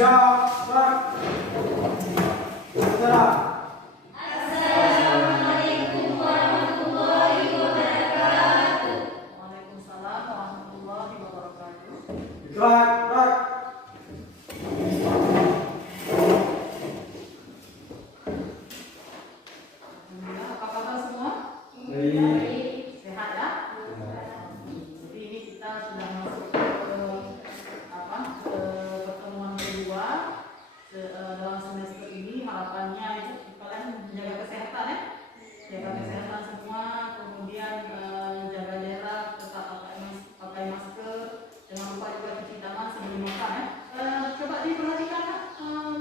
Siap, Pak. Salam. Assalamualaikum warahmatullahi wabarakatuh. Waalaikumsalam warahmatullahi wabarakatuh. Diklat, Pak. Alhamdulillah, apa kabar semua? Baik. Sehat ya? Jadi ini kita sudah masuk ke pertemuan kedua dalam semester ini. Harapannya itu kalian menjaga kesehatan ya, jaga kesehatan semua, kemudian jaga jarak, tetap pakai masker, jangan lupa juga cuci tangan sebelum makan ya. Coba diperhatikan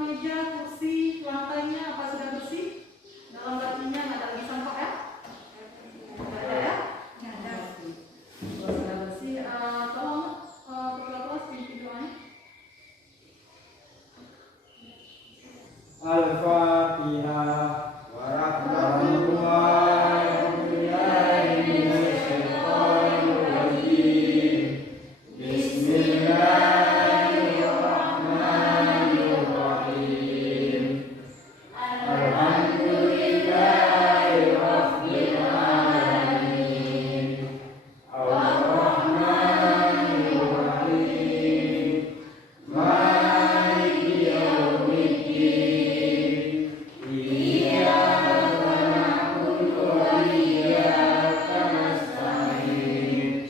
meja, kursi, lantainya apa sudah bersih? Dalam dapurnya nggak ada lagi sampah ya? Nggak ada ya? Nggak ada. Kalau sudah bersih, tolong kepala kelas pimpin doanya. Al-Fatihah. Warahmatullahi wabarakatuh. Bismillahirrahmanirrahim. Alhamdulillahirabbil alamin. Ar-Rahmanir-Rahim. Maliki yaumiddin. Iyyaka na'budu wa iyyaka nasta'in.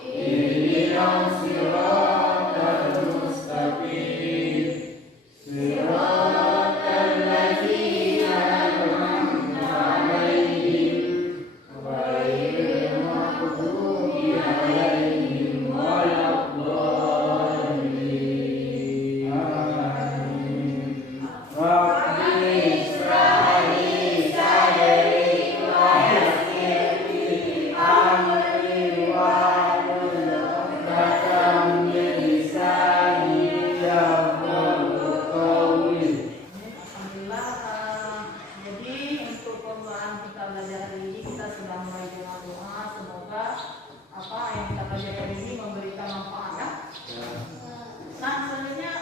Ihdinas siratal mustaqim. Siratal ladzina an'amta 'alaihim ghairil maghdubi 'alaihim waladdallin. Amin. Rabbi ishrah li sadri wa yassir li amri wahlul 'uqdatam min lisani yafqahu qawli. Alhamdulillah. Jadi untuk pembukaan kita belajar hari ini kita sudah mulai dengan doa. Semoga apa yang kita belajar hari ini memberikan manfaat ya. Nah, selanjutnya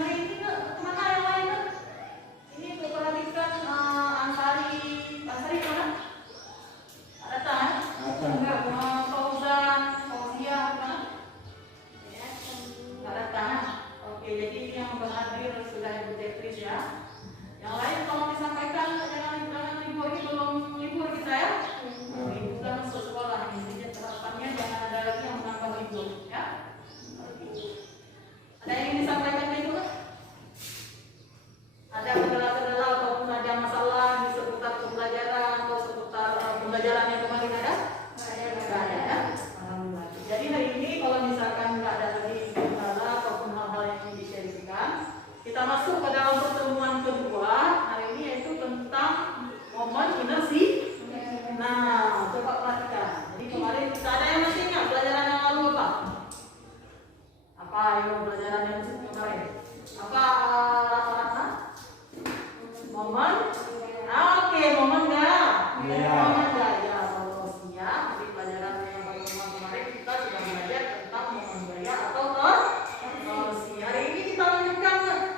hari ini kemana yang lain kan? Ini untuk perhatikan Ansari mana? Ada tak? Enggak, Fauzan, Fauzia mana? Nggak datang. Oke, jadi ini yang berhadir sudah Ibu Tetris ya. Yang lain tolong disampaikan, jangan libur ini belum libur kita ya. Ibu sudah masuk sekolah ini, jadi harapannya jangan ada lagi yang menambah libur ya. Ada yang ingin disampaikan ke Ibu? Ada kendala-kendala ataupun ada masalah di seputar pembelajaran atau seputar pembelajaran yang kemarin ada? Nggak ada ya. Alhamdulillah. Jadi hari ini kalau misalkan nggak ada lagi kendala ataupun hal-hal yang ingin di-sharingkan, kita masuk ke dalam pertemuan kedua hari ini, yaitu tentang momen inersi. Nah, coba perhatikan. Jadi kemarin kita ada yang masih ingat pelajaran yang lalu apa? Apa yang pelajaran yang kemarin? Apa Ratna? Momen? Oke, momen nggak? Iya. Momen nggak? Ya, kalau siap. Jadi pelajaran yang pertemuan kemarin kita sudah belajar tentang momen gaya atau torsi. Hari ini kita lanjutkan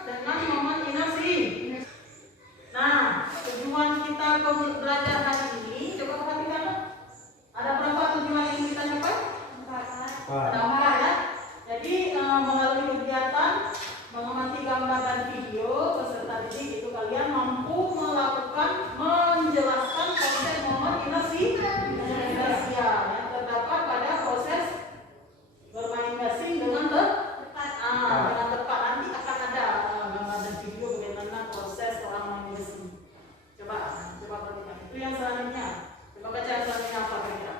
dengan momen inersi. Nah, tujuan kita belajar hari ini, coba perhatikan. Ada berapa tujuan yang kita capai? Ada 4 ya. Jadi melalui kegiatan mengamati gambar dan video peserta didik itu kalian mampu melakukan menjelaskan konsep momen inersi yang terdapat pada proses bermain gasing dengan tepat. Dengan tepat nanti akan ada gambar dan video bagaimana proses orang main gasing. Coba perhatikan. Itu yang selanjutnya. Coba baca yang selanjutnya apa kira-kira?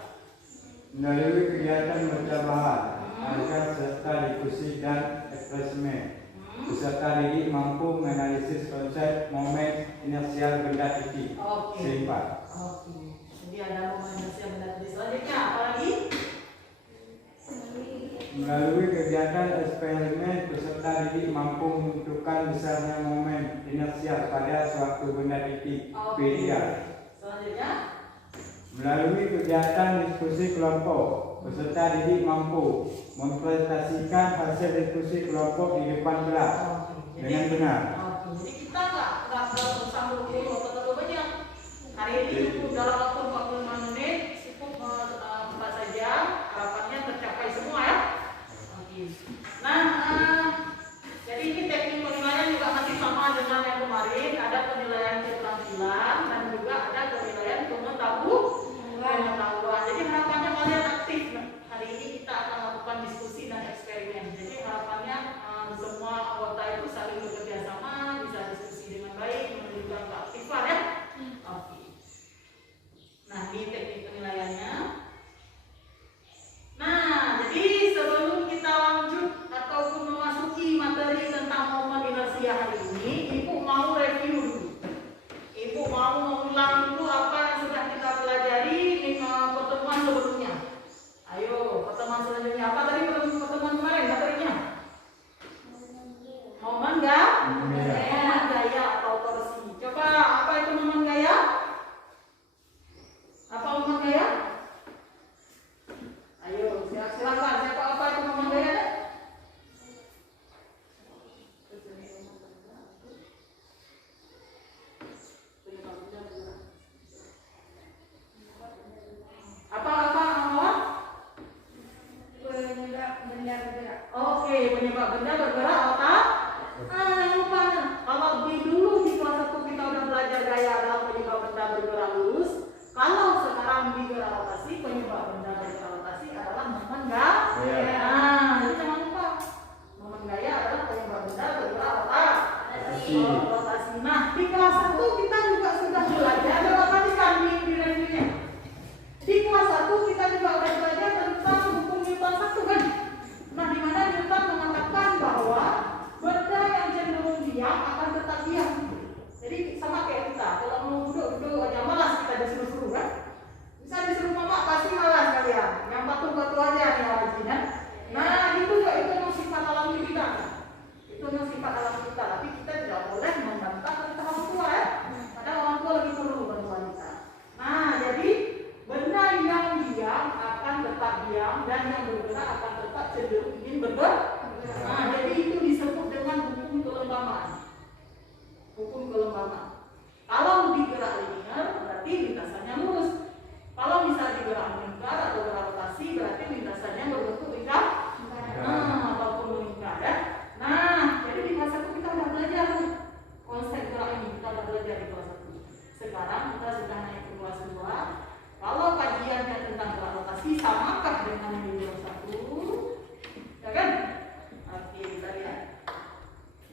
Melalui kegiatan baca bahan, agar serta diskusi dan ekspresimen, peserta didik mampu menganalisis konsep momen inersial benda titik. Oke. Simpan. Oke. Jadi ada momen inersial benda titik. Selanjutnya apa lagi? Melalui kegiatan eksperimen, peserta didik mampu menentukan besarnya momen inersial pada suatu benda titik. Oke. Media. Selanjutnya Melalui kegiatan diskusi kelompok, peserta didik mampu mempresentasikan hasil diskusi kelompok di depan kelas. dengan benar. Oke, jadi kita nggak bersambung dulu atau terlalu banyak. Hari ini cukup dalam waktu 45 menit, cukup 4 saja. Harapannya tercapai semua ya. Oke. Nah, jadi ini teknik penilaian juga masih sama dengan yang kemarin. Ada penilaian keterampilan dan juga ada penilaian pengetahuan. Jadi harapannya kalian aktif. Hari ini kita akan lakukan diskusi dan eksperimen. Jadi harapannya semua anggota itu saling bekerja sama, bisa diskusi dengan baik, menunjukkan keaktifan ya. Oke. Nah, ini teknik penilaiannya. Nah, jadi sebelum kita lanjut ataupun memasuki materi tentang momen inersia hari ini, Ibu mau review dulu. Ibu mau mengulang dulu apa yang sudah kita pelajari di pertemuan sebelumnya. Ayo, pertemuan selanjutnya apa tadi pertemuan kemarin materinya? Momen gaya atau torsi. Coba apa itu momen gaya? Apa momen gaya? Ayo, silakan. Siapa apa itu momen gaya? Apa Mawar? Penyebab benda bergerak. Oke, penyebab benda bergerak otak. Yang lupa. Kalau dulu di kelas 1 kita udah belajar gaya adalah penyebab benda bergerak lurus. Kalau sekarang di gerak rotasi, penyebab benda bergerak rotasi adalah momen gaya. Nah, jadi jangan lupa. Momen gaya adalah penyebab benda bergerak rotasi. Nah, di kelas 1 kita juga sudah belajar. Coba perhatikan di reviewnya. Di kelas 1 kita juga udah belajar tentang hukum Newton 1 kan? Nah, di mana Newton mengatakan bahwa benda yang cenderung diam akan tetap diam. Jadi sama kayak kita, kalau mau duduk aja malas kita disuruh-suruh kan? Bisa disuruh mama pasti malas kalian. Yang patuh-patuh aja nih wajib kan? Nah, itu juga itu memang sifat alami kita. Itu memang sifat alami kita. Tapi kita tidak boleh membantah tentang orang tua ya. Padahal orang tua lebih perlu bantuan kita. Nah, jadi benda yang diam akan tetap diam dan yang bergerak akan tetap cenderung ingin bergerak. Nah, jadi itu disebut dengan hukum kelembaban. Hukum kelembaban. Kalau digerak linear berarti lintasannya lurus. Kalau misalnya digerak melingkar atau gerak rotasi berarti lintasannya berbentuk lingkar. Ataupun melingkar ya. Nah, jadi di kelas 1 kita sudah belajar konsep gerak ini, kita sudah belajar di kelas 1. Sekarang kita sudah naik ke kelas 2. Kalau kajiannya tentang gerak rotasi samakah dengan yang di kelas 1? Ya kan? Oke, kita lihat.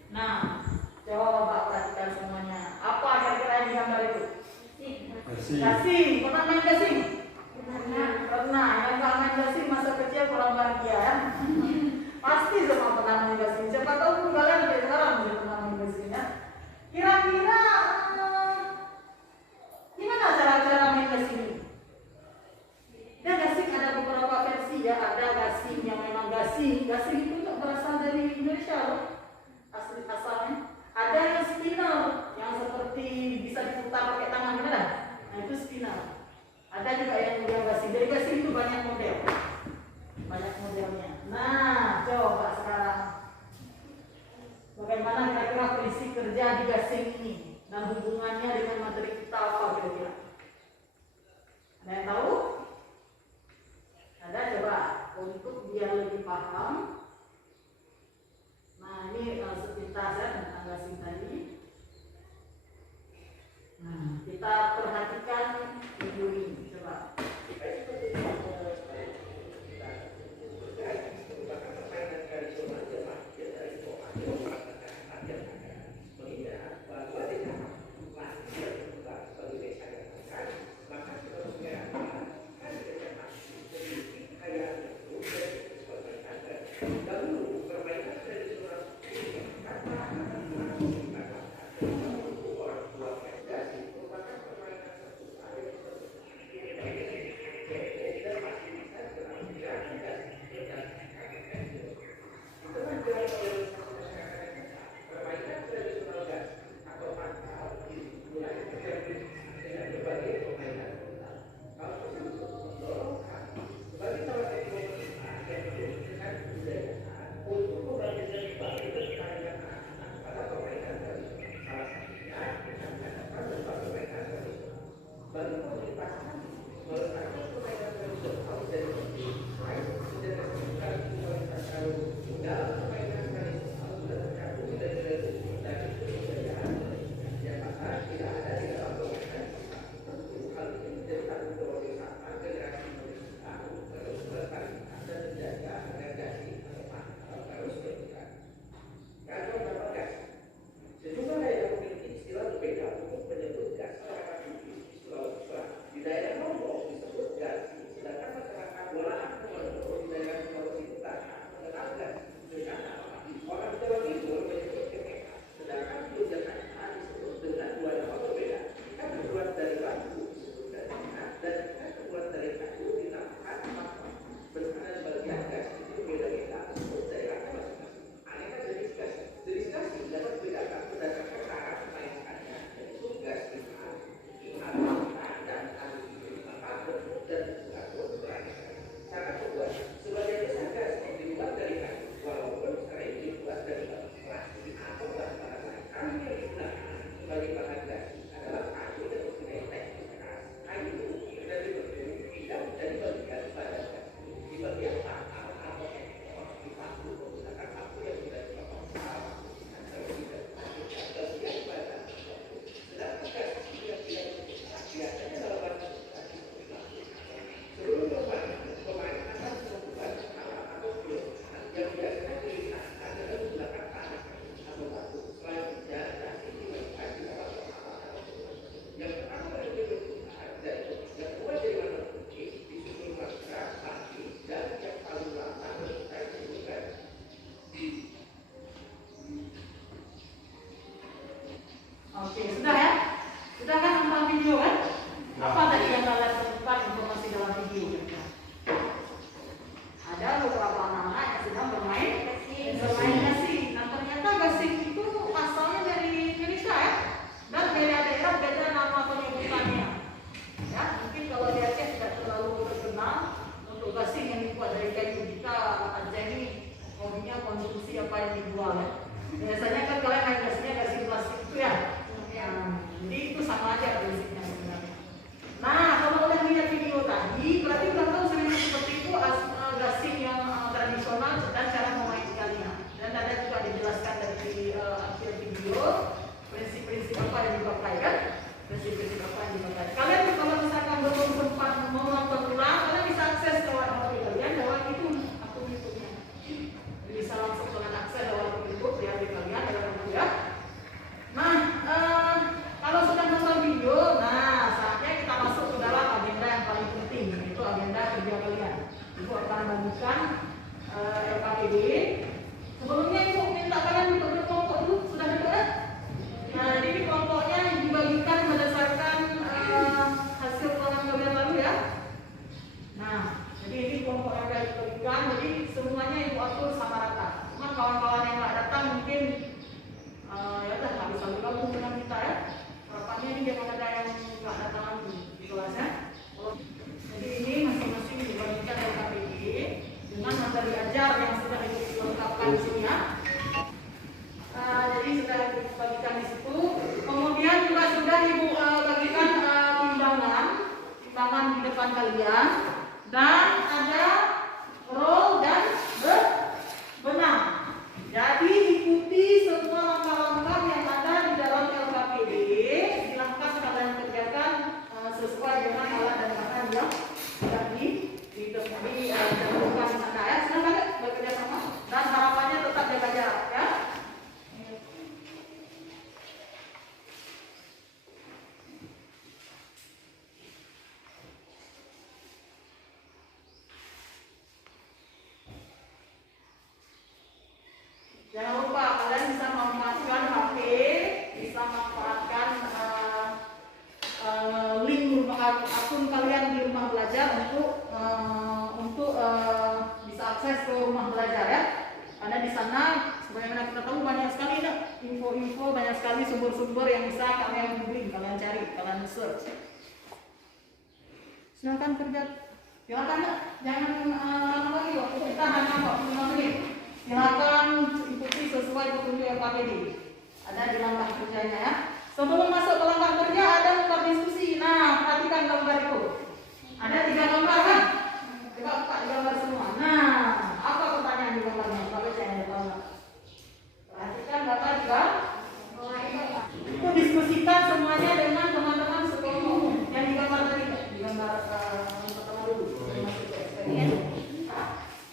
Nah, coba Bapak perhatikan semuanya. Apa kira-kira yang digambar itu? Gasing. Pernah main gasing? Pernah. Yang nggak main gasing masa kecil kurang bahagia ya. Pasti semua pernah main gasing. Siapa tahu pun kalian sampai sekarang sudah pernah main gasing ya. Kira-kira gimana cara main gasing ini? Dan gasing ada beberapa versi ya. Ada gasing yang memang gasing. Gasing itu berasal dari Indonesia loh. Asalnya. Ada yang spinal yang seperti bisa diputar pakai tangan, benar? Nah, itu spinal. Ada juga yang gasing. Dari gasing itu banyak model. Banyak modelnya. Nah, coba sekarang bagaimana kira-kira prinsip kerja di gasing ini dan hubungannya dengan materi kita apa kira-kira? Ada yang tahu? Ada, coba untuk biar lebih paham. Nah, ini sepintas ya tentang gasing tadi. Nah, kita perhatikan video ini, coba. Oke, sudah ya? Sudah kan nonton video kan? Apa tadi yang kalian temukan informasi dalam video? Ada beberapa anak-anak yang sedang bermain gasing. Nah ternyata gasing itu asalnya dari Indonesia ya, dan daerah-daerah beda nama penyebutannya. Ya, mungkin kalau di Aceh tidak terlalu terkenal untuk gasing yang dibuat dari kayu. Kita Aceh ini hobinya konsumsi apa yang dijual ya. Biasanya kan kalian main gasingnya gasing plastik itu ya. Jadi itu sama aja prinsipnya sebenarnya. Nah, kalau udah lihat video tadi, berarti udah tahu sebenarnya seperti itu gasing yang tradisional dan cara memainkannya. Dan ada juga dijelaskan dari akhir video prinsip-prinsip apa yang dipakai kan? Prinsip-prinsip apa yang dipakai. Kalian kalau misalkan belum sempat mau nonton ulang, kalian bisa akses lewat HP kalian lewat itu akun YouTube-nya. Jadi bisa langsung kalian akses lewat YouTube di HP kalian lewat itu ya. Nah, kalau sudah nonton video, nah saatnya kita masuk ke dalam agenda yang paling penting, yaitu agenda kerja kalian. Ibu akan bagikan LKPD. Sebelumnya Ibu minta kalian untuk berkelompok dulu, sudah ada? Nah, ini kelompoknya dibagikan berdasarkan hasil ulangan kalian lalu ya. Nah, jadi ini kelompok yang kalian dibagikan, jadi semuanya Ibu atur sama rata. Cuma kawan-kawan yang nggak datang mungkin ya udah nggak bisa bergabung dengan kita ya. Harapannya ini jangan ada yang nggak datang lagi di kelasnya. Jadi ini masing-masing dibagikan LKPD dengan materi ajar yang sudah dilengkapkan di sini ya. Jadi sudah dibagikan di situ. Kemudian juga sudah Ibu bagikan timbangan di depan kalian, dan ada roll dan benang. Jadi ikuti semua langkah-langkah yang ada di dalam LKPD. Silahkan kalian kerjakan sesuai dengan alat dan bahan yang sudah ditentukan di sana ya. Silahkan bekerja sama dan harapannya tetap jaga jarak ya. Jangan lupa kalian bisa memanfaatkan HP, bisa memanfaatkan link akun kalian di rumah belajar untuk bisa akses ke rumah belajar ya. Karena di sana sebagaimana kita tahu banyak sekali info-info, banyak sekali sumber-sumber yang bisa kalian googling, kalian cari, kalian search. Silakan kerja, silakan jangan lama lagi waktu kita hanya 45 menit. Silakan ikuti sesuai petunjuk LKPD. Ada di langkah kerjanya ya. Sebelum masuk ke langkah kerja ada langkah diskusi. Nah, perhatikan gambar itu. Ada 3 gambar kan? Coba buka di gambar semua. Nah, apa pertanyaan di gambarnya? Kalau saya tahu. Perhatikan gambar juga. Itu diskusikan semuanya dengan teman-teman sekolah umum. Yang di gambar tadi, di gambar yang pertama dulu.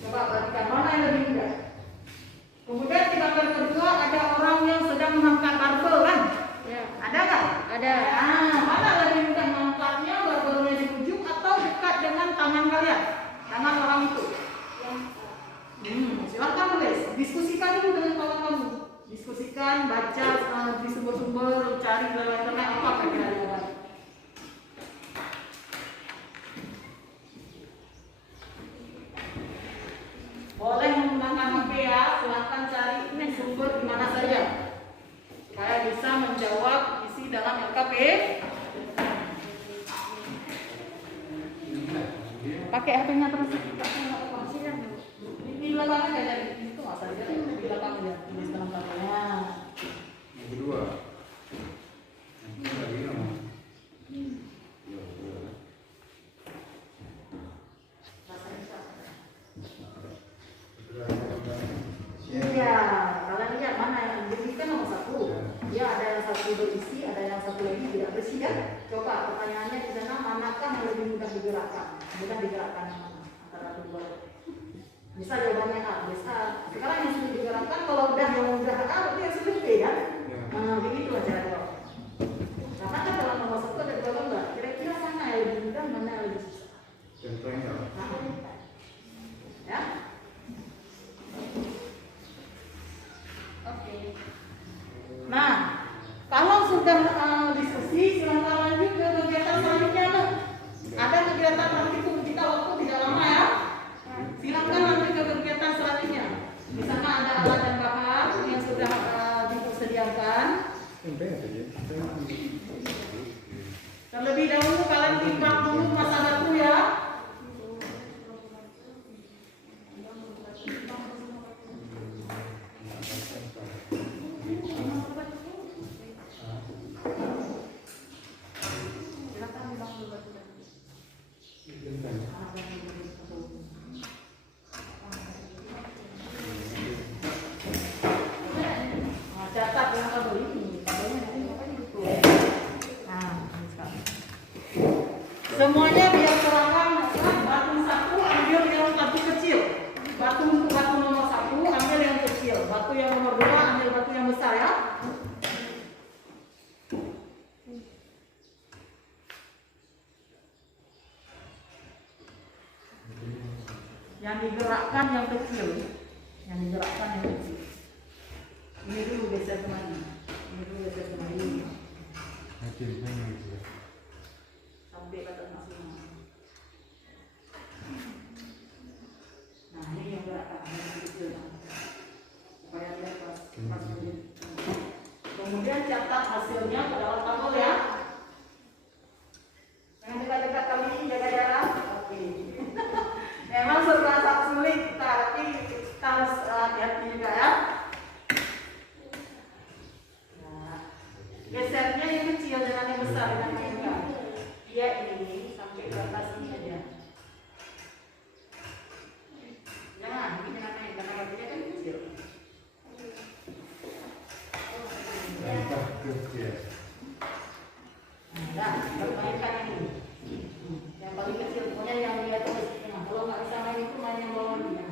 Coba perhatikan mana yang lebih mudah. Kemudian di gambar kedua ada orang yang sedang mengangkat barbel kan? Ya. Ada nggak? Ada. Nah, mana lebih mudah mengangkatnya, barbelnya di ujung atau dekat dengan tangan kalian? Tangan orang itu. Silakan tulis. Diskusikan dulu dengan kawan kamu. Diskusikan, baca di sumber-sumber, cari lewat internet apa kira-kira. Boleh menggunakan HP ya, silakan cari ini sumber di mana saja supaya bisa menjawab isi dalam LKP. Pakai HP-nya terus. Di belakang aja dari itu asal dia di belakang ya, tulis dalam katanya. Yang kedua. Yang lagi nama. Iya, kalian lihat mana yang berisi kan nomor 1. Dia ada yang satu berisi, ada yang satu lagi tidak berisi kan? Coba pertanyaannya di sana manakah yang lebih mudah digerakkan? Mudah digerakkan yang mana antara kedua? Bisa jawabannya A, bisa. Sekarang yang sudah digerakkan kalau udah yang mudah A berarti yang sudah B kan? Begitu aja jawab. Karena kan dalam nomor 1 ada 2 gambar. Kira-kira mana yang lebih mudah, mana yang lebih susah? Contohnya apa? Ya? Oke. Nah, kalau sudah diskusi, silakan lanjut ke kegiatan selanjutnya. Ada kegiatan nanti itu kita waktu tidak lama ya. Silakan lanjut ke kegiatan selanjutnya. Di sana ada alat dan bahan yang sudah disediakan. Terlebih dahulu kalian timbang dulu masa batu ya. Catat yang kabel ini, kabelnya nanti ngapain gitu. Nah, ini sekarang. Semuanya biar seragam, batu 1 ambil yang batu kecil. Batu untuk batu nomor 1 ambil yang kecil. Batu yang nomor 2 ambil batu yang besar ya. Yang digerakkan yang kecil. Yang digerakkan yang kecil. Ini dulu geser kemari. Ini dulu geser kemari. Sampai pada maksimal. Nah ini yang gerakkan yang kecil. Supaya dia pas kemudian catat hasilnya ke dalam tabel ya. Jangan dekat-dekat kali ini, jaga jarak. Oke. Memang serba sulit, tapi kita harus hati-hati juga ya. Gesernya yang kecil dengan yang besar dengan yang enggak. Dia ini sampai ke atas ini aja. Jangan, ini jangan naik karena batunya kan kecil. Nah, mainkan ini. Yang paling kecil, pokoknya yang dia tulis. Nah, kalau nggak bisa main itu main yang bawah dia.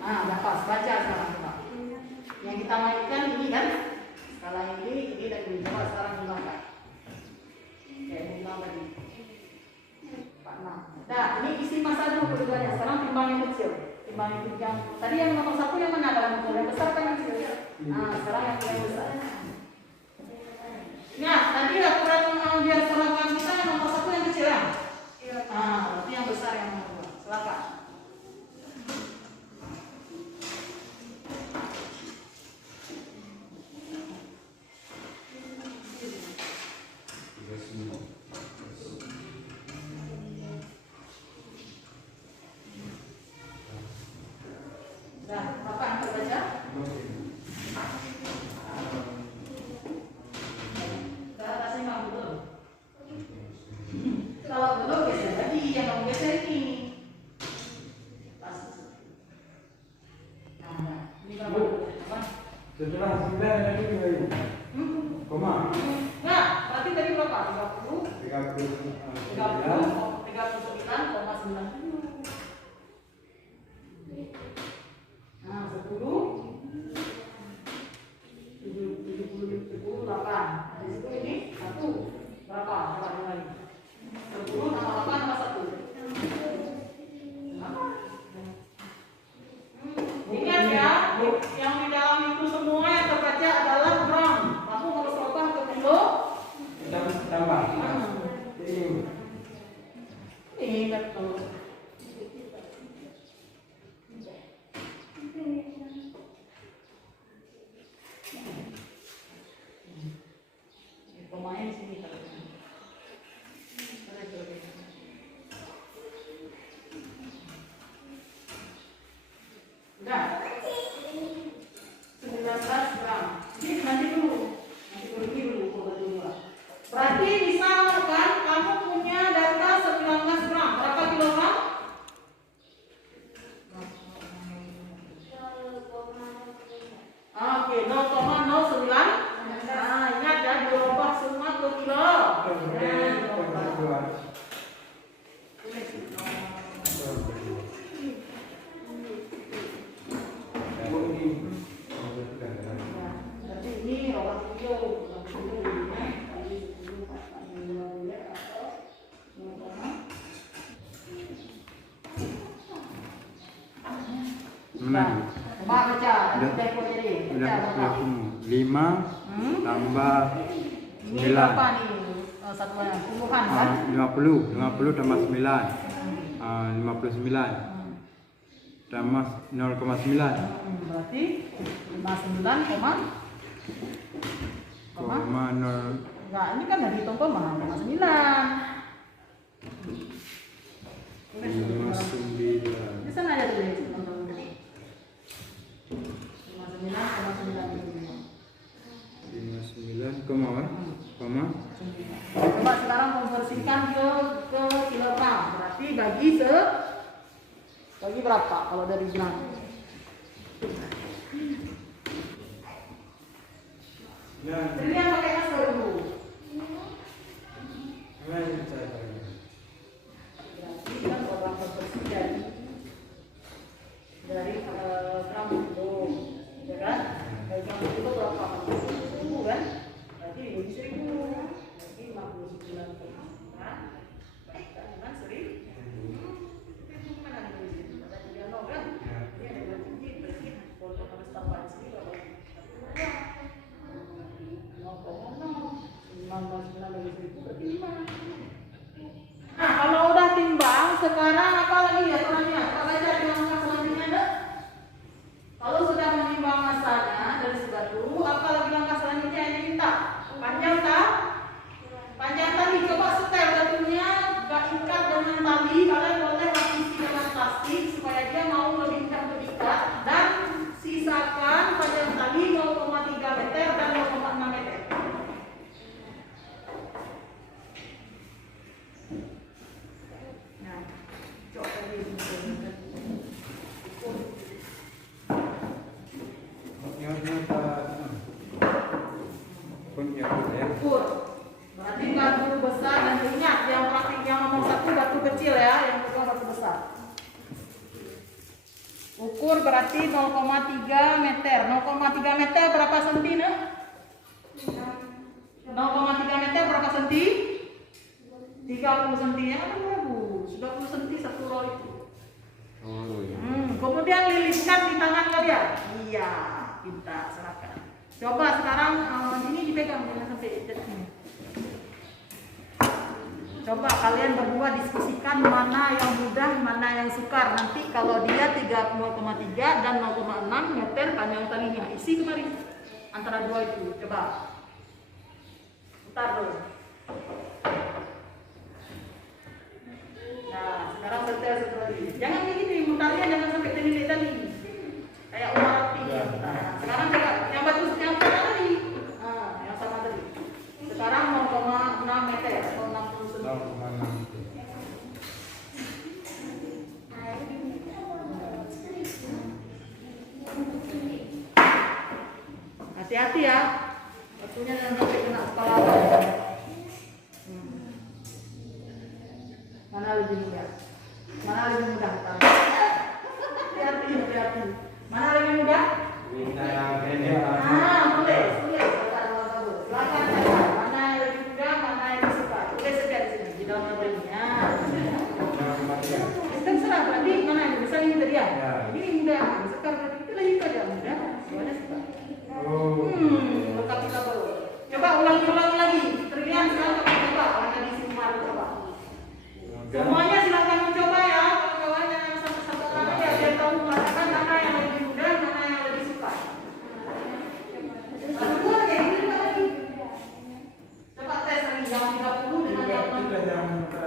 Nah, udah pas, baca sekarang coba. Yang kita mainkan ini kan, skala ini dan ini. Coba sekarang gunakan. Kayak bilang tadi. 46. Nah, ini isi masa dulu keduanya. Sekarang timbang yang kecil. Timbang yang tadi yang nomor 1 yang mana dalam betul? Yang besar kan yang kecil. Nah, sekarang yang besar. Nah, tadi aturan biar seragam kita yang nomor 1 yang kecil ya. Nah, berarti yang besar yang nomor 2. Silakan. Ini berapa? Setelah 9 tadi baru. Koma. Nah, berarti tadi berapa? 30? 39. 39,90. Nah, 10. 78. Dari situ ini 1. Berapa? Berapa lagi? 10 tambah 8 tambah 1. Ingat ya, yang di dalam itu semua yang terbaca adalah gram. Kamu harus ubah ke kilo. Tambah. Ingat tuh. Pemain sini kalau udah 19 gram. Ini nanti dulu ini dulu dulu. Berarti misalkan kamu punya data 19 gram, berapa kilogram? Oke, 0,09. Nah, ingat ya, dirubah semua ke kilo. Berarti ini robot kilo. Mana? Coba baca, tempo jadi. Udah 5 tambah Ini 9. berapa nih? Satuan puluhan kan? 50 tambah 9. 59 tambah 0,9. Berarti 59, Koma 0. enggak, ini kan dari hitung koma 59. 59. Di sana aja dulu. 59,95. 59 koma. Coba sekarang konversikan ke kilogram. Berarti bagi berapa kalau dari gram? Jadi yang pakai masker dulu. Berarti kan orang konversi dari gram itu, ya kan? Dari gram itu berapa? 1000 kan? Berarti dibagi 1000. Berarti 59 kan? Baikkan dengan 1000. Itu gimana nih? Ada 30 kan? Ini ada 2 tinggi, berarti kalau harus tambahan sini berapa? 0,0 dari 1000 berarti 5. Nah, kalau udah timbang, sekarang apa lagi ya perannya? Kita baca di langkah selanjutnya deh. Kalau sudah menimbang masanya dari sebatu, apa lagi langkah selanjutnya yang diminta? Panjang tak? Panjang tali. Coba setel batunya, gak ikat dengan tali. Kalian boleh isi dengan plastik supaya dia mau lebih ikat dan sisakan panjang tali 0,3 meter dan 0,6 meter. Nah, coba tadi ukur. Berarti batu besar dan ingat yang praktik yang nomor 1 batu kecil ya, yang kedua batu besar. Ukur berarti 0,3 meter. 0,3 meter berapa senti nih? 0,3 meter berapa senti? 30 senti ya kan bagus. 20 senti satu roll itu. Kemudian liliskan di tangan kalian. Iya, pintar, serahkan. Coba sekarang ini dipegang jangan sampai dekat sini. Coba kalian berdua diskusikan mana yang mudah, mana yang sukar. Nanti kalau dia 0,3 dan 0,6 meter panjang talinya, isi kemari antara dua itu. Coba putar dulu. Nah, sekarang setel seperti ini. Jangan kayak gini, mutarnya jangan sampai tadi tadi. Kayak ular roti. Nah, sekarang coba yang batu yang sama tadi. Nah, yang sama tadi. Sekarang 0,6 meter atau 60 cm. 0,6. Hati-hati ya. Batunya jangan sampai kena kepala abang. Mana lebih mudah? Mana lebih mudah? Hati-hati. Mana lebih mudah? Minta yang pendek. Boleh. Silakan saja. Mana yang lebih mudah, mana yang lebih suka. Boleh sekian di sini. Di dalam mobilnya. Terserah berarti mana yang bisa ini tadi ya. Ini mudah. Sekarang berarti itu lagi aja mudah. Soalnya suka. Lengkap kita baru. Coba ulangi lagi. Terlihat sekarang coba. Orang tadi simpan coba. Semuanya silakan mencoba ya. Kawan-kawan yang satu-satu orang ya. Biar tahu mengatakan mana yang lebih mudah, mana yang lebih suka. Coba tes lagi jam 30 dengan jam 60.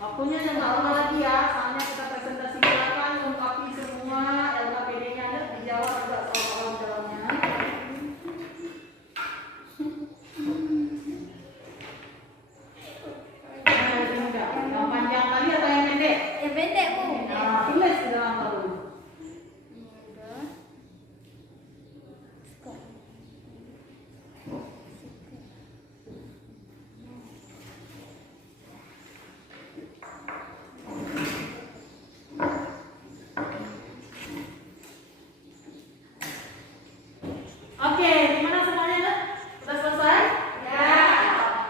Waktunya jangan lama lagi ya, soalnya kita presentasi silakan lengkapi semua LKPD-nya ada dijawab juga soal dalamnya. Yang panjang tadi atau yang pendek? Yang pendek, Bu. Nah, tulis di dalam baru. Oke, gimana semuanya? Sudah selesai? Ya.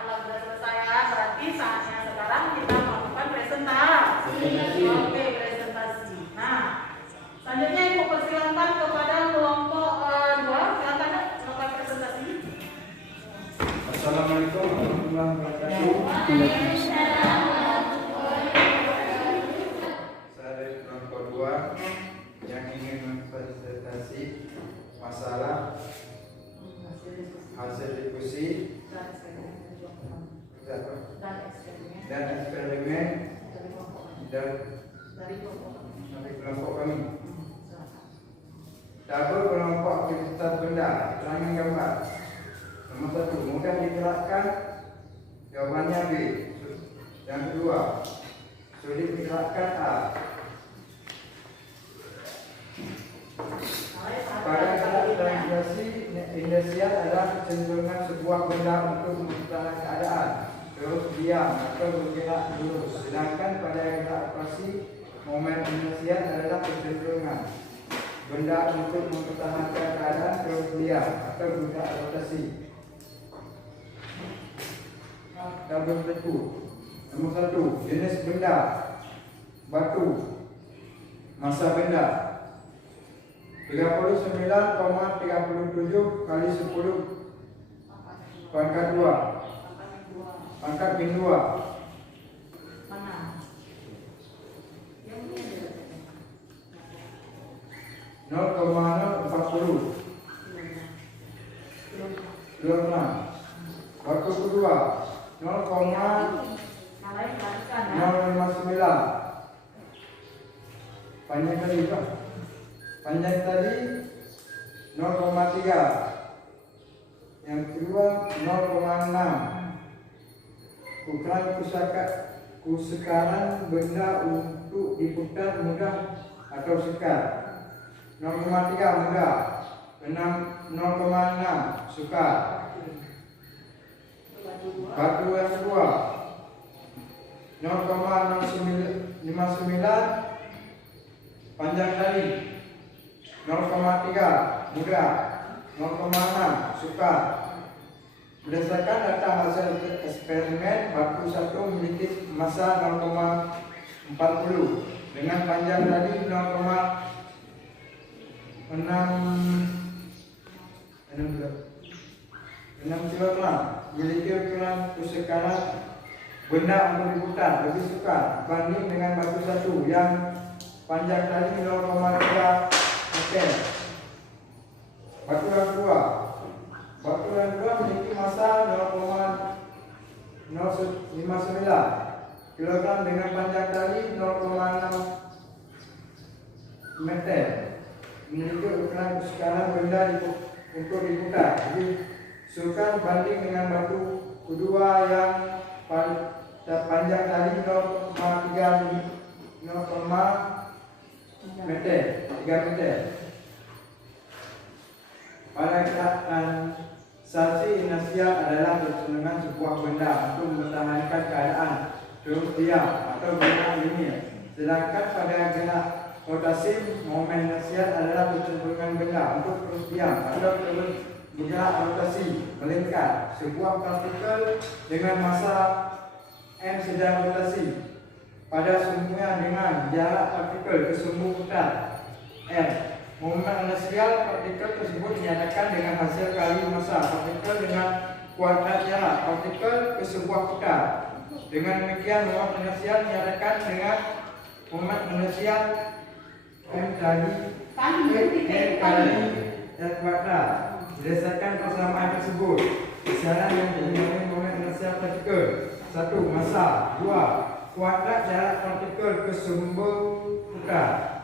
Kalau sudah selesai ya, berarti saatnya sekarang kita melakukan presentasi. Oke, presentasi. Nah, selanjutnya Ibu persilakan kepada kelompok 2. Silakan melakukan presentasi. Assalamualaikum warahmatullahi wabarakatuh. Saya dari kelompok 2 yang ingin mempresentasi masalah hasil diskusi dan eksperimen dari kelompok kami. Tabel kelompok aktivitas benda, terangan gambar. Nomor 1, mudah digerakkan. Jawabannya B. Yang kedua, sulit digerakkan. A. Pada translasi inersial adalah kecenderungan sebuah benda untuk mempertahankan keadaan terus diam atau bergerak lurus. Sedangkan pada gravitasi, momen inersial adalah kecenderungan benda untuk mempertahankan keadaan terus diam atau bergerak rotasi. Tabel berikut. Nomor 1, jenis benda, batu, massa benda 39,37 kali 10 pangkat 2 pangkat min 2. Mana? 0,040 kilogram. Batu kedua 0,059. Panjang tadi kan? Panjang tadi 0,3. Yang kedua 0,6. Ukuran kusekaran benda untuk diputar mudah atau sekar. 0,3 mudah. 0,6 sukar. Batu yang kedua 0,059 panjang tadi 0,3 mudah, 0,6 sukar. Berdasarkan data hasil eksperimen, batu satu memiliki massa 0,40 dengan panjang tadi 0,6 kg. Memiliki ukuran kusekaran benda untuk diputar lebih sukar dibanding dengan batu satu yang panjang tadi 0,3 meter. Batu yang kedua memiliki massa 0,059 kg dengan panjang tali 0,6 meter. Memiliki ukuran kusekaran benda untuk diputar lebih sukar banding dengan batu kedua yang panjang tali 0,3 meter. Pada transaksi inersial adalah pertunjukan sebuah benda untuk mempertahankan keadaan terus diam atau bergerak linear. Sedangkan pada gerak rotasi, momen inersial adalah pertunjukan benda untuk terus diam atau terus bergerak rotasi melingkar. Sebuah partikel dengan massa m sedang rotasi pada sumbunya dengan jarak partikel ke sumbu putar m. Momen inersial partikel tersebut dinyatakan dengan hasil kali massa partikel dengan kuadrat jarak partikel ke sebuah putar. Dengan demikian, momen inersial dinyatakan dengan momen inersial m kali r kuadrat. Berdasarkan persamaan tersebut, kisaran yang dimiliki momen inersial partikel: 1. Massa. 2. Kuadrat jarak partikel ke sumbu putar.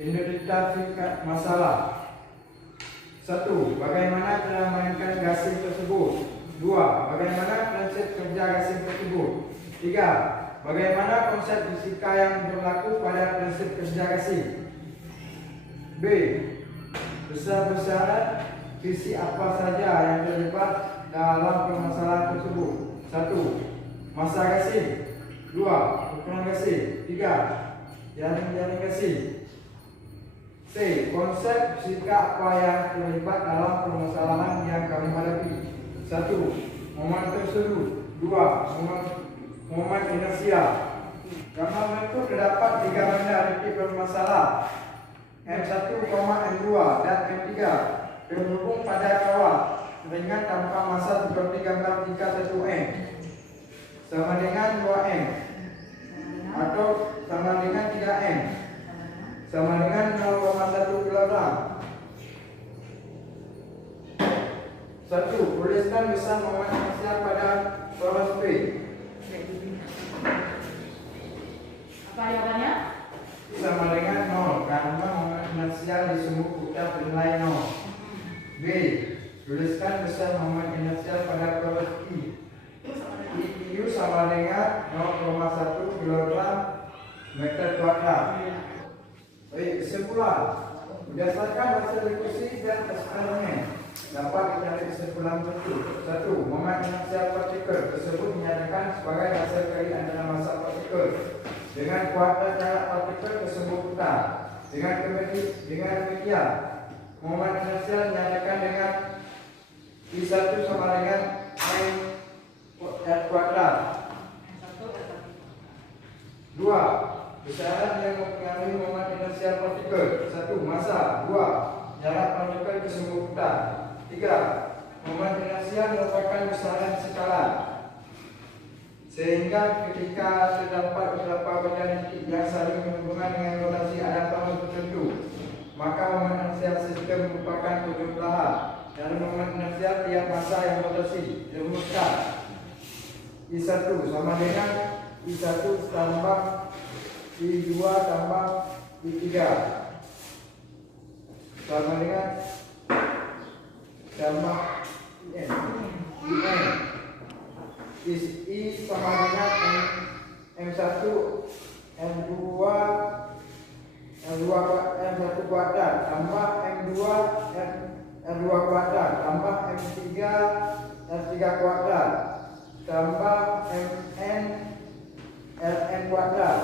Identifikasi masalah. 1. Bagaimana cara memainkan gasing tersebut? 2. Bagaimana prinsip kerja gasing tersebut? 3. Bagaimana konsep fisika yang berlaku pada prinsip kerja gasing? B. Besar-besaran visi apa saja yang terlibat dalam permasalahan tersebut? 1. Massa gasing. 2. Ukuran gasing. 3. Jaring-jaring gasing. C. Konsep fisika apa yang terlibat dalam permasalahan yang kami hadapi? 1. Momen terseru. 2. Momen inersia. Gambar bentuk terdapat 3 benda reti bermasalah M1, M2 dan M3 terhubung pada kawat ringan tanpa massa seperti gambar 31M sama dengan 2M atau sama dengan 3M sama dengan 0,1 kg. 1. Tuliskan besar momen inersial pada poros P. Apa jawabannya? Sama dengan 0 karena momen inersial di sumbu putar bernilai 0. B. Tuliskan besar momen inersial pada poros I. IU sama dengan 0,1 kg meter kuadrat. Baik, kesimpulan. Berdasarkan hasil diskusi dan eksperimen, dapat dicari kesimpulan berikut. 1. Momen inersial partikel tersebut dinyatakan sebagai hasil kali antara massa partikel dengan kuadrat jarak partikel ke sumbu putar. Dengan demikian, momen inersial dinyatakan dengan I1 sama dengan M R kuadrat. 2. Besaran yang mempengaruhi momen inersial partikel. 1. Massa. 2. Jarak partikel ke sumbu putar. 3. Momen inersial merupakan besaran skala, sehingga ketika terdapat beberapa benda titik yang saling berhubungan dengan rotasi ada tahun tertentu, maka momen inersial sistem merupakan perjumlahan dari momen inersial tiap massa yang rotasi. Rumuskan. I1 sama dengan I1 tambah I2 tambah I3 sama dengan tambah IN. I sama dengan M1 M2 M1 kuadrat tambah M2 M2 kuadrat tambah M3 M3 kuadrat tambah Mn Ln kuadrat.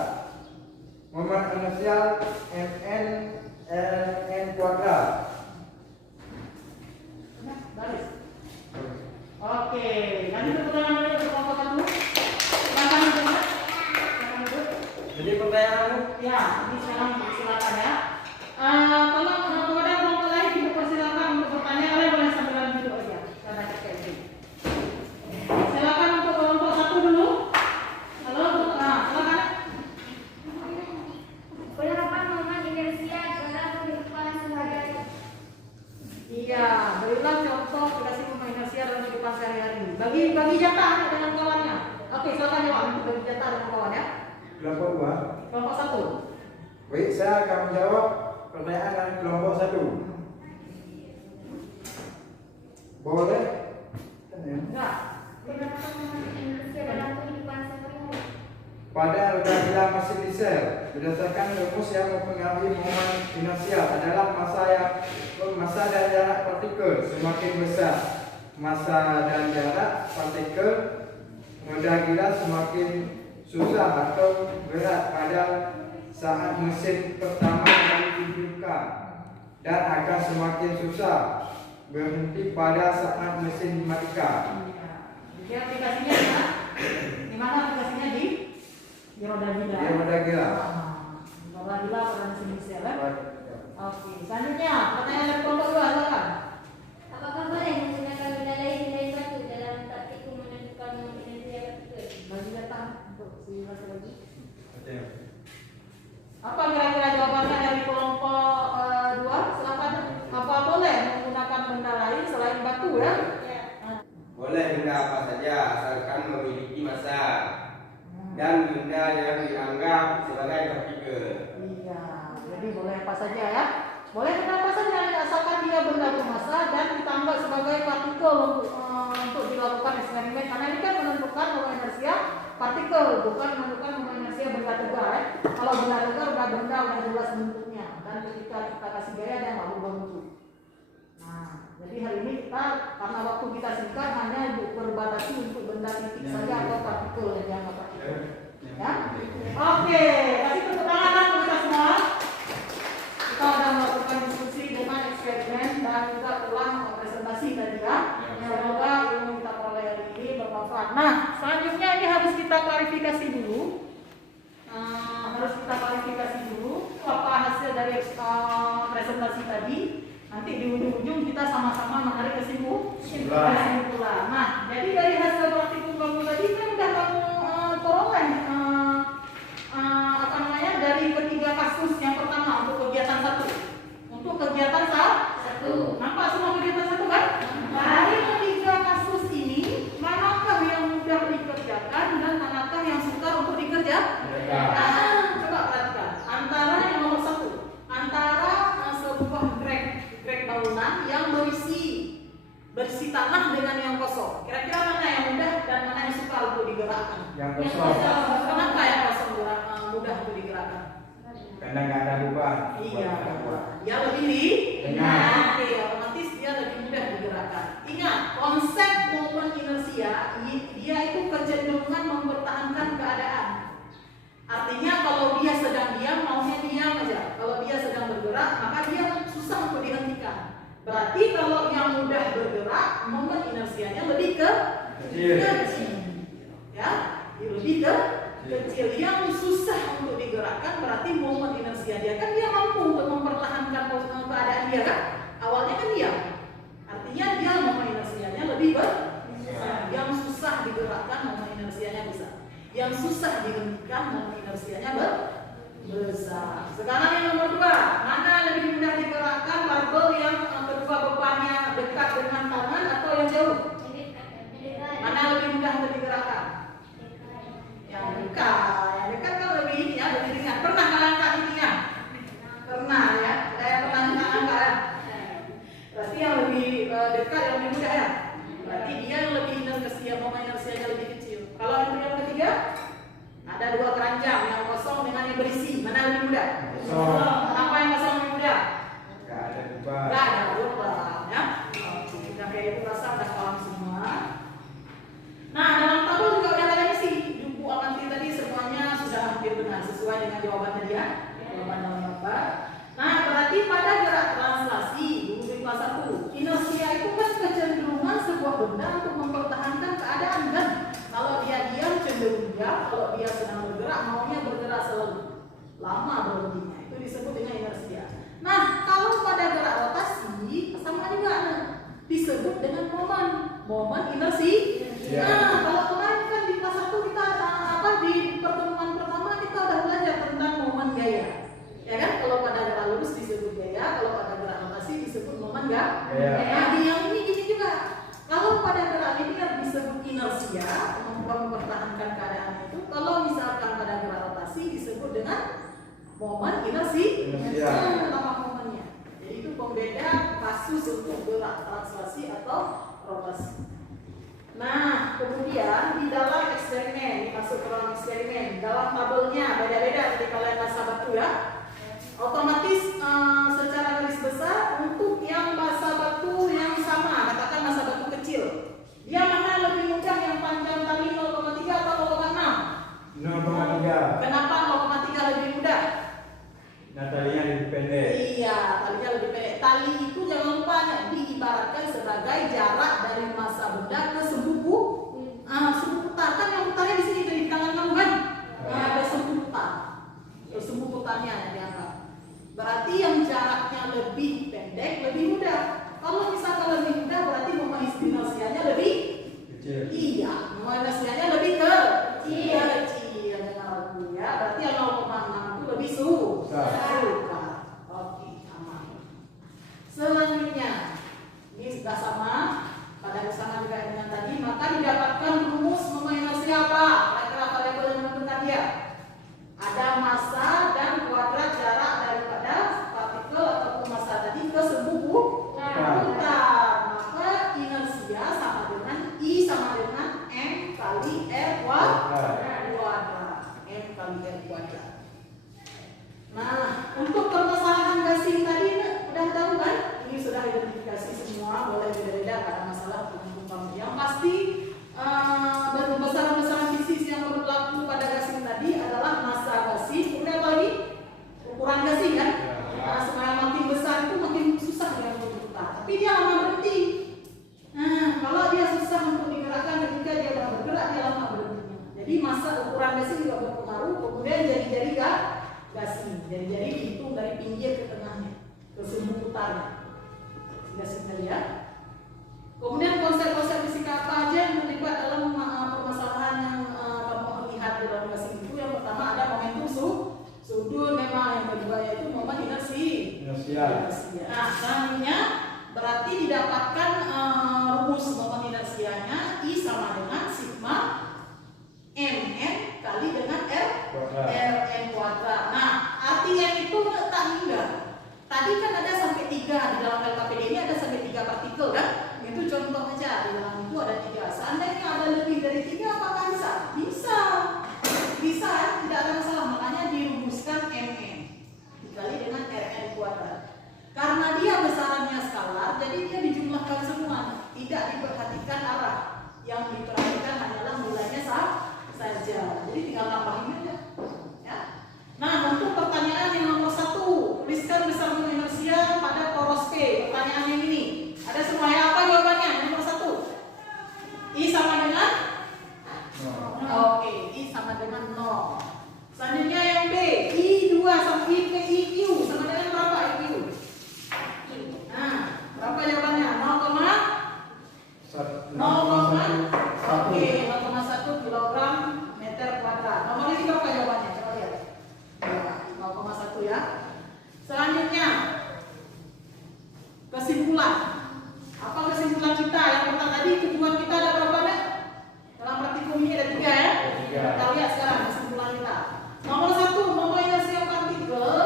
Momen inersial Mn Ln kuadrat. Baris. Oke, nanti pertanyaan dulu untuk kelompok 1. Silakan dulu. Jadi pertanyaanmu? Ya, ini sekarang silakan ya. Tolong kepada kelompok lain dipersilakan untuk bertanya. Kalian boleh sambil duduk aja karena kayak gini. Silakan untuk kelompok 1 dulu. Halo, silakan. Penerapan momen inersia dalam kehidupan sehari-hari. Iya, berilah contoh aplikasi momen inersia dalam kehidupan sehari-hari. Bagi jatah dengan kawannya. Oke, silakan jawab untuk bagi jatah dengan kawan ya. Kelompok 2. Kelompok 1. Baik, saya akan menjawab pertanyaan dari kelompok 1. Boleh? Enggak. Penerapan momen inersia berdasarkan rumus yang mempengaruhi momen inersial adalah massa dan jarak partikel semakin besar. Massa dan jarak partikel mudah gila semakin susah atau berat pada saat mesin pertama dihidupkan dan akan semakin susah berhenti pada saat mesin dimatikan. Jadi aplikasinya ya? Di mana aplikasinya di roda gila. Dia roda gila. Roda gila pada mesin diesel ya? Oke, selanjutnya pertanyaan dari kelompok 2, silakan. Apakah boleh menggunakan benda lain selain batu dalam taktikku menentukan momen inersia partikel? Bagi datang untuk si lagi. Oke. Apa kira-kira jawabannya dari kelompok 2? Silakan. Apa boleh menggunakan benda lain selain batu ya? Ya. Boleh benda apa saja asalkan memiliki massa dan benda yang dianggap sebagai partikel. Iya, jadi boleh apa saja ya? Boleh benda apa saja asalkan dia benda bermassa dan kita anggap sebagai partikel untuk dilakukan eksperimen. Karena ini kan menentukan momen inersia partikel, bukan menentukan momen inersia benda tegar ya. Kalau benda tegar udah benda udah jelas bentuknya dan ketika kita kasih gaya dia nggak berubah bentuk. Nah, jadi hari ini kita karena waktu kita singkat hanya berbatasi untuk benda titik saja atau partikel yang dianggap partikel. Ya, oke, kasih tepuk tangan untuk kita semua. Kita sudah melakukan diskusi dengan eksperimen dan juga telah presentasi tadi ya. Semoga ilmu kita peroleh hari ini bermanfaat. Nah, selanjutnya ini harus kita klarifikasi dulu. Apa hasil dari presentasi tadi. Nanti di ujung-ujung kita sama-sama menarik kesimpulan. Nah, jadi dari hasil praktikum kamu tadi kan udah kamu peroleh dari ketiga kasus yang pertama untuk kegiatan 1. Untuk kegiatan 1. Nampak semua kegiatan 1 kan? Dari ketiga kasus ini, manakah yang mudah dikerjakan dan manakah yang sukar untuk dikerjakan? Coba perhatikan. Antara yang nomor 1, antara sebuah grek bangunan yang berisi tanah dengan yang kosong. Kira-kira mana yang mudah dan mana yang sukar untuk digerakkan? Yang kosong. Kenapa yang kosong mudah untuk digerakkan? Karena nggak ada beban. Iya, dia lebih ringan. Oke, otomatis dia lebih mudah digerakkan. Ingat, konsep momen inersia dia itu kecenderungan mempertahankan keadaan. Artinya kalau dia sedang diam, maunya diam aja. Kalau dia sedang bergerak, maka dia susah untuk dihentikan. Berarti kalau yang mudah bergerak, momen inersianya lebih kecil. Ya, lebih kecil. Yang susah untuk digerakkan berarti momen inersia dia kan dia mampu untuk mempertahankan keadaan dia kan. Awalnya kan dia. Artinya dia momen inersianya lebih besar. Yang susah digerakkan momen inersianya besar. Yang susah dihentikan momen inersianya besar. Sekarang yang nomor 2, mana lebih mudah digerakkan barbel yang kedua bebannya dekat dengan tangan atau yang jauh? Mana lebih mudah untuk digerakkan? Yang dekat kan lebih ini ya, lebih ringan. Pernah angkat ini ya? Pernah ya? Saya pernah angkat ya? Berarti yang lebih dekat yang lebih mudah ya? Berarti dia yang lebih inersia, momen inersianya lebih kecil. Kalau yang ketiga, ada 2 keranjang, yang kosong dengan yang berisi. Mana lebih mudah? Kosong. Kenapa yang kosong lebih mudah? Nggak ada beban. Nggak ada beban ya. Sudah kayak itu rasa udah paham semua. Nah, dalam tabel juga udah ada isi. Buku amanti tadi semuanya sudah hampir benar sesuai dengan jawaban tadi ya. Jawaban dalam apa? Nah, berarti pada gerak translasi dulu di kelas 1, inersia itu kan kecenderungan sebuah benda untuk mempertahankan keadaan kan. Kalau dia diam cenderung diam, kalau dia sedang bergerak maunya bergerak selalu. Lama berhentinya, itu disebut dengan inersia. Nah, kalau pada gerak rotasi sama juga disebut dengan momen inersi. Nah, kalau kemarin kan di kelas 1 kita di pertemuan pertama kita udah belajar tentang momen gaya. Ya kan? Kalau pada gerak lurus disebut gaya, kalau pada gerak rotasi disebut momen gaya. Nah, di yang ini gini juga. Kalau pada gerak linear disebut inersia, mempertahankan keadaan itu. Kalau misalkan pada gerak rotasi disebut dengan momen inersia. Nama momennya. Jadi itu pembeda kasus untuk gerak translasi atau rotasi. Nah, kemudian di dalam eksperimen masuk ke dalam eksperimen. Dalam tabelnya beda-beda ketika kalian masa batu ya. Otomatis secara garis besar untuk yang masa batu yang sama, katakan masa batu kecil, dia mana lebih mudah, yang panjang tali 0,3 atau 0,6? 0,3. Kenapa 0,3 lebih mudah? Nah, talinya lebih pendek. Iya, talinya lebih pendek. Tali itu jangan lupa diibaratkan sebagai jarak dari masa benda ke sebuah sebuah putar. Kan yang putarnya di sini dari tangan kamu kan? Ada sebuah putar. Sebuah putarnya yang diangkat. Berarti yang jaraknya lebih pendek lebih mudah. Kalau misalkan lebih mudah berarti moment inersianya lebih Kecil. iya, moment inersianya lebih kecil. Ya, berarti yang 0,6 itu lebih susah. Oke, aman. Selanjutnya, ini sudah sama, pada sama juga dengan tadi, maka didapatkan rumus moment inersi apa? Kira-kira variabel yang menentukan dia. Ada massa dan kuadrat jarak daripada partikel ataupun massa tadi ke sebuah putar. Maka inersia sama dengan I sama dengan M kali R kuadrat. M kali R kuadrat. Nah, untuk permasalahan gasing tadi udah tahu kan? Ini sudah identifikasi semua, boleh beda-beda, gak ada masalah untuk yang pasti besaran-besaran fisis yang berlaku pada gasing tadi adalah massa gasing, kemudian apa lagi? Ukuran gasing kan? Nah, semakin makin besar itu makin susah dia untuk berputar, tapi dia lama berhenti. Nah, kalau dia susah untuk digerakkan ketika dia sudah bergerak, dia lama berhentinya. Jadi massa ukuran gasing juga berpengaruh, kemudian jadi-jadi gasing, jadi-jadi dihitung dari pinggir ke tengahnya, ke sebuah putarnya. Gasing tadi ya. Kemudian konsep-konsep fisika apa aja yang terlibat dalam permasalahan yang kamu lihat di dalam gasing itu? Yang pertama ada momentum sudut, memang yang kedua yaitu momen inersial. Nah, selanjutnya berarti didapatkan rumus momen inersianya I sama dengan sigma mn kali dengan rn kuadrat. Nah, arti n itu tak hingga. Tadi kan ada sampai 3 di dalam LKPD ini, ada sampai 3 partikel kan? Itu contoh aja, di dalam itu ada 3. Seandainya ada lebih dari 3, apakah bisa? Bisa, tidak ada masalah. Makanya dirumuskan mn dikali dengan rn kuadrat. Karena dia besarannya skalar, jadi dia dijumlahkan semua, tidak diperhatikan arah. Yang diperhatikan hanyalah nilainya saja. Jadi tinggal tambahin aja. Ya. Nah, untuk pertanyaan yang nomor 1, tuliskan besar momen inersia pada poros P. Pertanyaannya ini. Ada semuanya apa jawabannya? Nomor 1. I sama dengan? Oke, I sama dengan 0. Selanjutnya yang B. I2 sama IQ sama dengan berapa IQ? Nah, berapa jawabannya? 0,1 kilogram meter kuadrat. Nomor ini berapa jawabannya? Coba lihat. 0,1 ya. Selanjutnya kesimpulan. Apa kesimpulan kita? Yang pertama tadi tujuan kita ada berapa nih? Dalam praktikum ini ada 3 ya. Kita lihat sekarang kesimpulan kita. Nomor 1, momen inersia partikel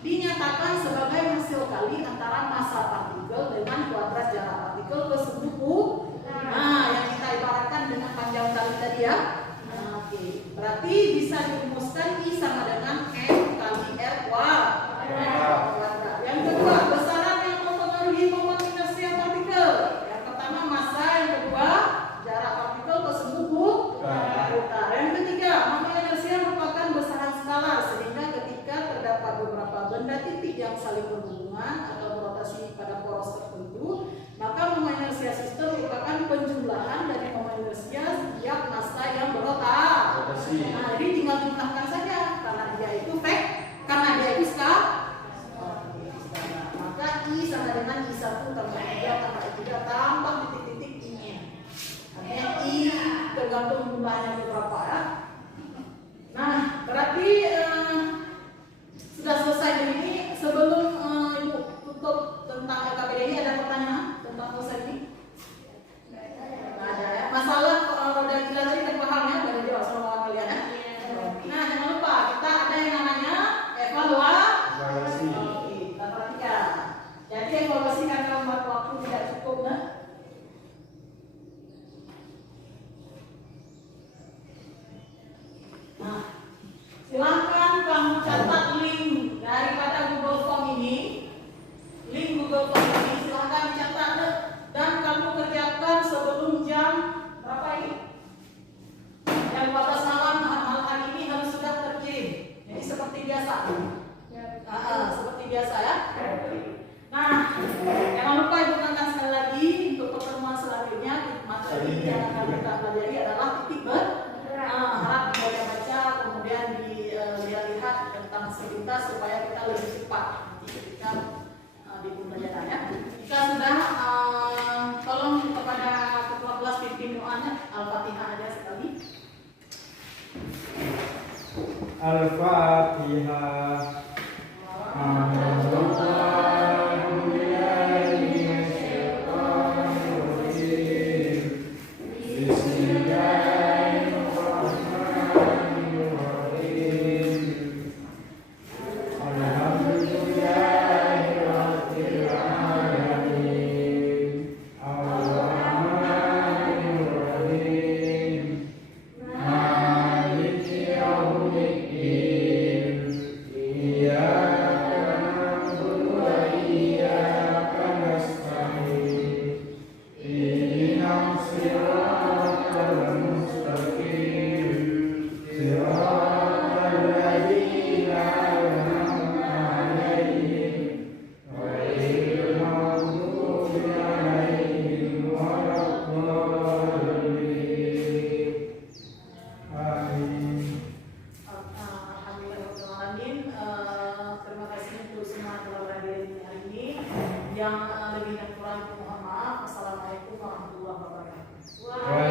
dinyatakan sebagai hasil kali antara massa partikel dengan kuadrat jarak partikel ke sebuah. Nah, yang kita ibaratkan dengan panjang tali tadi ya. Nah, oke. Berarti bisa dirumuskan I sama dengan M kali R kuadrat. Yang kedua, besaran yang mempengaruhi momen inersia partikel. Yang pertama massa, yang kedua jarak partikel ke sebuah putar. Yang ketiga, momen inersia merupakan besaran skalar, sehingga ketika terdapat beberapa benda titik yang saling berhubungan atau berotasi pada poros tertentu, maka momen inersia sistem merupakan penjumlahan dari momen inersia setiap massa yang berotasi. Nah, jadi tinggal jumlahkan saja karena dia itu skalar. Maka I sama dengan I1 tambah I3 tambah I3 tambah titik-titik I-nya. Artinya I tergantung jumlahnya berapa ya. Nah, berarti sudah selesai ini. Sebelum Ibu tutup tentang LKPD ini, ada pertanyaan tentang selesai ini? Nggak ada ya. Masalah roda gila tadi terpaham ya, dari jawab sama kalian ya. Nah, jangan lupa kita ada yang namanya evaluasi. Oke, kita perhatikan. Jadi evaluasi karena waktu tidak cukup, nah. kita pelajari adalah titik harap dibaca-baca, kemudian dia lihat tentang sepintas supaya kita lebih cepat nanti ketika di pembelajarannya. Jika sudah, tolong kepada ketua kelas pimpin doanya Al-Fatihah aja sekali. Al-Fatihah. Yang lebih dan kurang mohon maaf. Assalamualaikum warahmatullahi wabarakatuh. Waalaikumsalam.